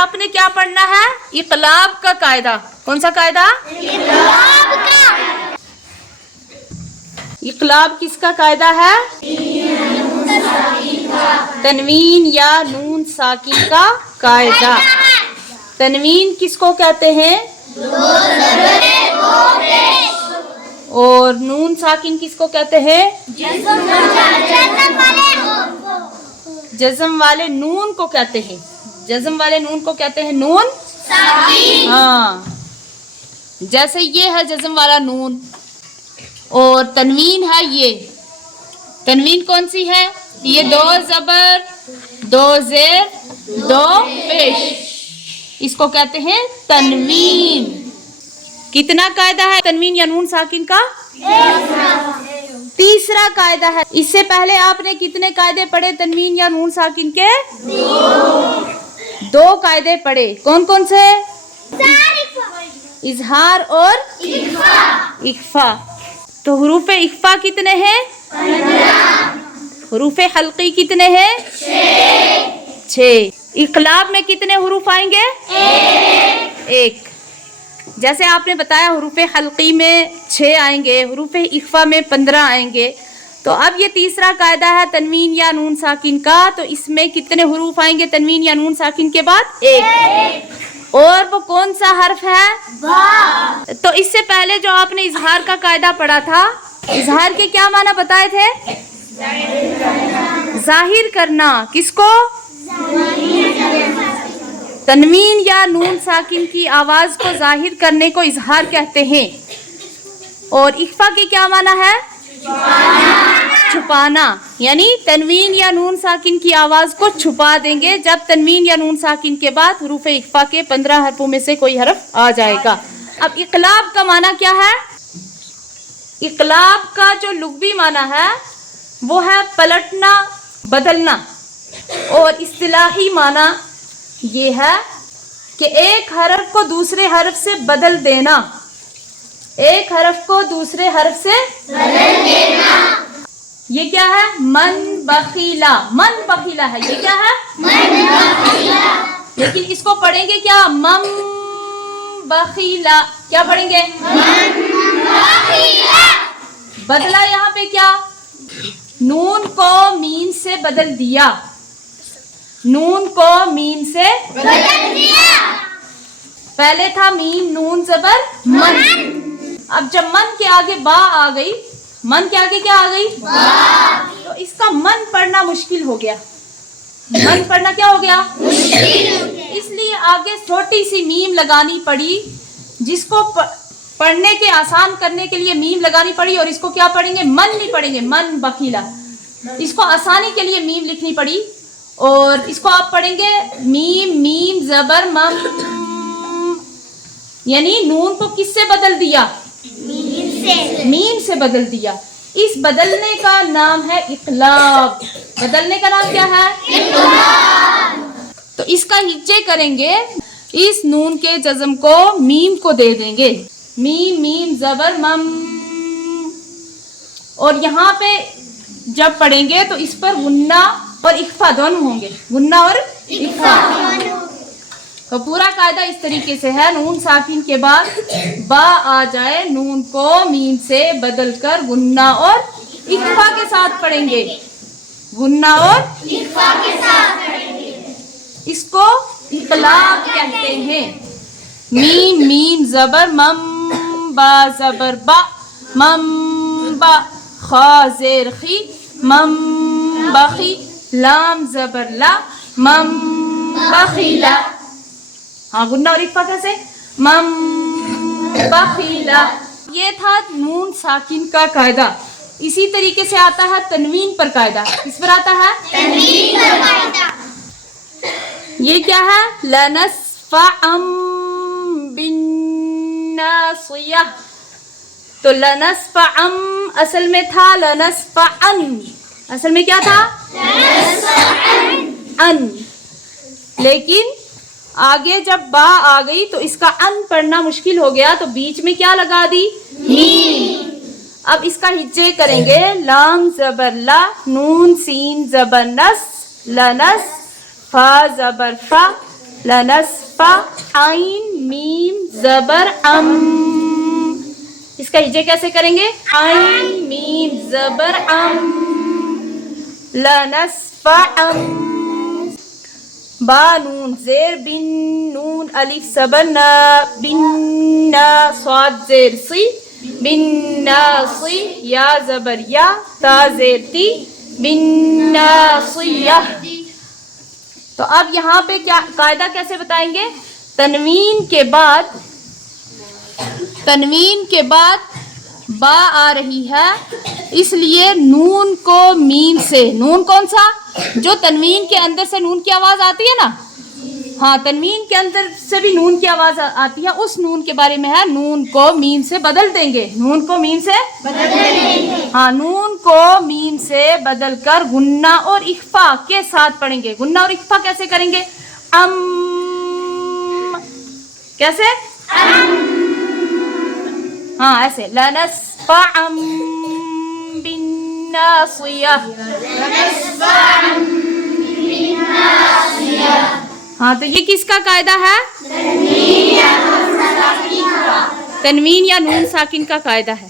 آپ نے کیا پڑھنا ہے؟ اقلاب کا قاعدہ. کون سا قاعدہ؟ اقلاب کا. اقلاب کس کا قاعدہ ہے؟ تنوین یا نون ساکن کا قاعدہ. تنوین کس کو کہتے ہیں؟ اور نون ساکن کس کو کہتے ہیں؟ جزم والے نون کو کہتے ہیں. جزم والے نون کو کہتے ہیں نون ساکن. ہاں، جیسے یہ ہے جزم والا نون، اور تنوین ہے یہ. تنوین کون سی ہے؟ یہ دو زبر، دو زیر، دو پیش، اس کو کہتے ہیں تنوین. کتنا قاعدہ ہے تنوین یا نون ساکن کا؟ تیسرا قاعدہ ہے. اس سے پہلے آپ نے کتنے قاعدے پڑھے تنوین یا نون ساکن کے؟ دو قاعدے پڑھے. کون کون سے؟ اظہار اور اخفا. تو حروف اخفا کتنے ہیں؟ 15. حروف حلقی کتنے ہیں؟ 6. اقلاب میں کتنے حروف آئیں گے؟ 1. جیسے آپ نے بتایا حروف حلقی میں 6 آئیں گے، حروف اخفا میں 15 آئیں گے. تو اب یہ تیسرا قاعدہ ہے تنوین یا نون ساکن کا. تو اس میں کتنے حروف آئیں گے تنوین یا نون ساکن کے بعد؟ 1. اور وہ کون سا حرف ہے؟ با. تو اس سے پہلے جو آپ نے اظہار کا قاعدہ پڑھا تھا، اظہار کے کیا معنی بتائے تھے؟ ظاہر کرنا. کس کو؟ تنوین یا نون ساکن کی آواز کو ظاہر کرنے کو اظہار کہتے ہیں. اور اخفا کی کیا معنی ہے؟ چھپانا. یعنی تنوین یا نون ساکن کی آواز کو چھپا دیں گے جب تنوین یا نون ساکن کے بعد حروف اخفا کے 15 حرفوں میں سے کوئی حرف آ جائے گا. اب اقلاب کا معنی کیا ہے؟ اقلاب کا جو لغوی معنی ہے وہ ہے پلٹنا، بدلنا. اور اصطلاحی معنی یہ ہے کہ ایک حرف کو دوسرے حرف سے بدل دینا. ایک حرف کو دوسرے حرف سے بدل دینا. یہ کیا ہے؟ من بخیلا. من بخیلا ہے. یہ کیا ہے؟ من بخیلا. لیکن اس کو پڑھیں گے کیا؟ مم بخیلا. کیا پڑھیں گے؟ من بخیلا. بدلا یہاں پہ کیا؟ نون کو میم سے بدل دیا. نون کو میم سے بدل دیا. پہلے تھا میم نون زبر من. اب جب من کے آگے با آ گئی، من کے آگے کیا آ گئی؟ با. تو اس کا من پڑھنا مشکل ہو گیا. من پڑھنا کیا ہو گیا؟ مشکل ہو گیا. اس لیے آگے چھوٹی سی میم لگانی پڑی، جس کو پڑھنے کے آسان کرنے کے لیے میم لگانی پڑی. اور اس کو کیا پڑھیں گے؟ من نہیں پڑھیں گے، من بخیلا. اس کو آسانی کے لیے میم لکھنی پڑی. اور اس کو آپ پڑھیں گے میم میم زبر مم. یعنی نون کو کس سے بدل دیا؟ میم سے بدل دیا. اس بدلنے کا نام ہے اقلاب. بدلنے کا نام کیا ہے؟ اقلاب. تو اس کا ہجے کریں گے، اس نون کے جزم کو میم کو دے دیں گے. میم میم زبر مم. اور یہاں پہ جب پڑھیں گے تو اس پر غنہ اور اخفا دونوں ہوں گے. غنہ اور اخفا. تو پورا قاعدہ اس طریقے سے ہے. نون ساکن کے بعد با آ جائے، نون کو میم سے بدل کر غنہ اور اخفا کے ساتھ پڑھیں گے. غنہ اور اخفا کے ساتھ پڑھیں گے. اس کو اقلاب کہتے ہیں. میم میم زبر مم، با زبر با، مم با. خا زیر خی، مم بخی. لام زبر لا، مم بخیلا. ہاں، غنہ اور اخفا کیسے؟ مم بخیلا. یہ تھا نون ساکن کا قاعدہ. اسی طریقے سے آتا ہے تنوین پر قاعدہ. کس پر آتا ہے؟ تنوین پر قاعدہ. یہ کیا ہے؟ لنصفعا بالناصیہ. تو لنصفعا اصل میں تھا لنصفعا. اصل میں کیا تھا؟ ان. لیکن آگے جب با آ گئی تو اس کا ان پڑھنا مشکل ہو گیا، تو بیچ میں کیا لگا دی؟ میم. اب اس کا ہجے کریں گے. لام زبر لا، نون سین زبر نس، لنس. فا زبر فا، لنسفع عین میم زبر ام. اس کا ہجے کیسے کریں گے؟ عین میم زبر ام لنسفع ام. با نون زیر بن نون الف زبر نا بن نا صاد زیر سی بن ناصی یا زبر یا تا زیر تی بن ناصیہ. تو اب یہاں پہ کیا قاعدہ کیسے بتائیں گے؟ تنوین کے بعد با آ رہی ہے، اس لیے نون کو میم سے، نون کون سا؟ جو تنوین کے اندر سے نون کی آواز آتی ہے نا، ہاں تنوین کے اندر سے بھی نون کی آواز آتی ہے، اس نون کے بارے میں ہے نون کو میم سے بدل دیں گے. نون کو میم سے بدل دیں گے، ہاں نون کو میم سے بدل کر غنہ اور اخفا کے ساتھ پڑھیں گے. غنہ اور اخفا کیسے کریں گے؟ ام، کیسے؟ ہاں ایسے لنسفع بالناصیہ. ہاں تو یہ کس کا قاعدہ ہے؟ تنوین یا نون ساکن کا قاعدہ ہے.